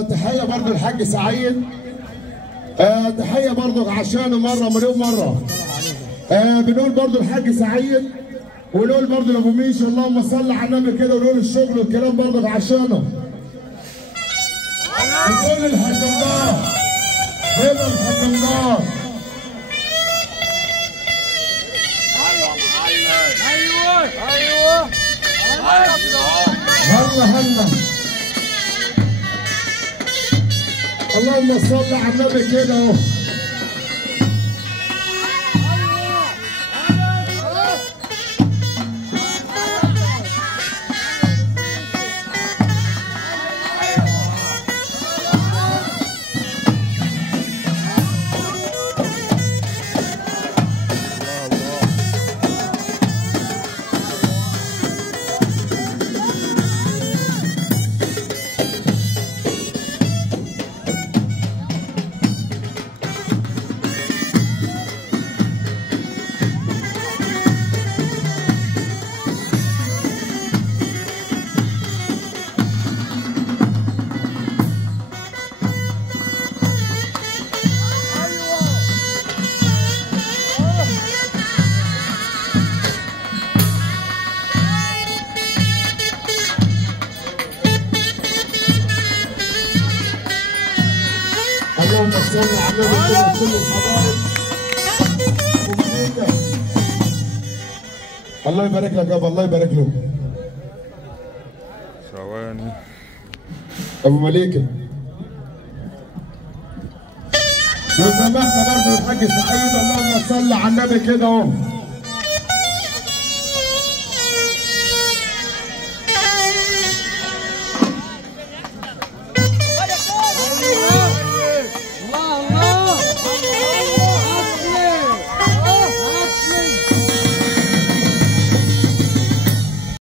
تحيه برضو الحاج سعيد. تحيه برضو عشانه مره مليون مره. بنقول برضو الحاج سعيد، ونقول برضو لابو ميشو اللهم صل على النبي كده، ونقول الشغل والكلام برضو عشانه. ونقول الحكمدار هنا الحكمدار. ايوه هلا اللهم صل على النبي كده اهو. اللهم صل على النبي كل الحبايب. الله يبارك لك يابا، الله يبارك له. ثواني ابو مليكه. وسمحنا برضه الحاج سعيد اللهم صل على النبي كده اهو.